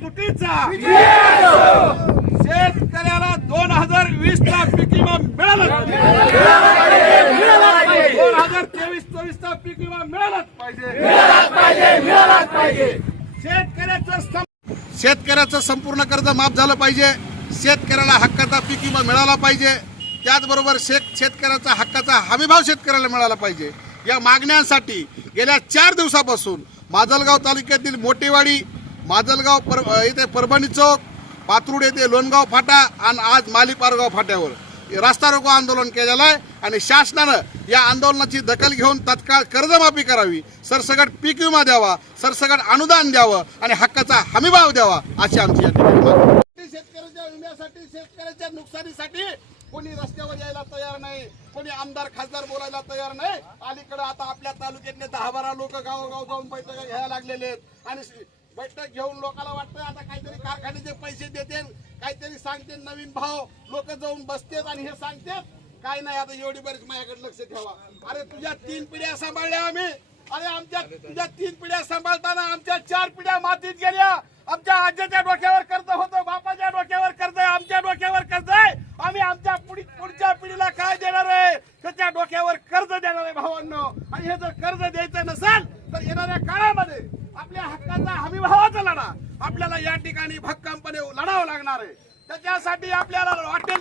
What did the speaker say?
तुटीचा शेतकऱ्याला दोन हजार वीस ला पीक विमा मिळाला दोन हजार तेवीस चोवीस चा पीक विमा मिळालाच पाहिजे. शेतकऱ्याचं शेतकऱ्याचं संपूर्ण कर्ज माफ झालं पाहिजे. शेतकऱ्याला हक्काचा पीक विमा मिळाला पाहिजे. त्याचबरोबर शेत शेतकऱ्याचा हक्काचा हमीभाव शेतकऱ्याला मिळाला पाहिजे. या मागण्यांसाठी गेल्या चार दिवसापासून माजलगाव तालुक्यातील मोठेवाडी माजलगाव पर इथे परभणी चौक पात्रूड येथे लोणगाव फाटा आणि आज माली पारगाव फाट्यावर रास्ता रोको आंदोलन केलेलं आहे आणि शासनानं या आंदोलनाची दखल घेऊन तत्काळ कर्जमाफी करावी सरसकट पीक विमा द्यावा सरसकट अनुदान द्यावं आणि हक्काचा हमीभाव द्यावा अशी आमची या ठिकाणी शेतकऱ्याच्या विम्यासाठी शेतकऱ्याच्या नुकसानीसाठी कोणी रस्त्यावर यायला तयार नाही कोणी आमदार खासदार बोलायला तयार नाही. अलीकडे आता आपल्या तालुक्यातले दहा बारा लोक गावोगाव जाऊन बैठका घ्यायला लागलेले आहेत. आणि बैठक घेऊन लोकांना वाटतं आता काहीतरी कारखान्याचे पैसे देते काहीतरी सांगते नवीन भाव. लोक जाऊन बसतेत आणि हे सांगतात. काय नाही आता एवढी बरीच माझ्याकडे लक्ष ठेवा. अरे तुझ्या तीन पिढ्या सांभाळल्या आम्ही. अरे आमच्या तुझ्या तीन पिढ्या सांभाळताना आमच्या चार पिढ्या मातीत गेल्या. आमच्या आजीच्या डोक्यावर कर्ज होतं बापाच्या डोक्यावर कर्ज आहे आमच्या डोक्यावर कर्ज आहे. आम्ही आमच्या पुढी पुढच्या पिढीला काय देणार आहे? त्याच्या डोक्यावर कर्ज देणार आहे भावांना. आणि हे जर कर्ज द्यायचं नसेल तर आपल्या हमी भावाचा लढा. आपल्याला या ठिकाणी भक्कमपणे लढावं लागणार आहे. त्याच्यासाठी आपल्याला वाटेल